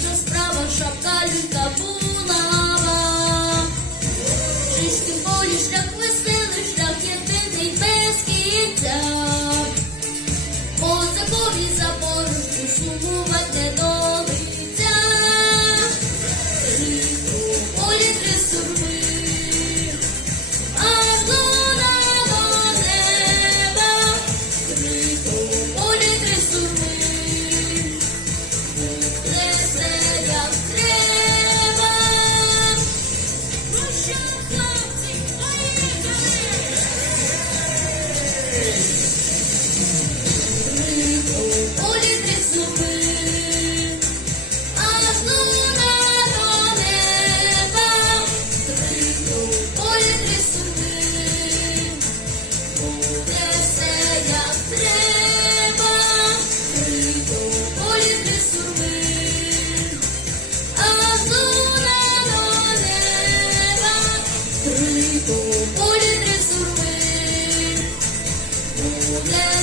діло, наша справа, шапка, люлька, булава. Чистим полі шлях веселий, шлях єдиний без кінця. Amen. Yeah.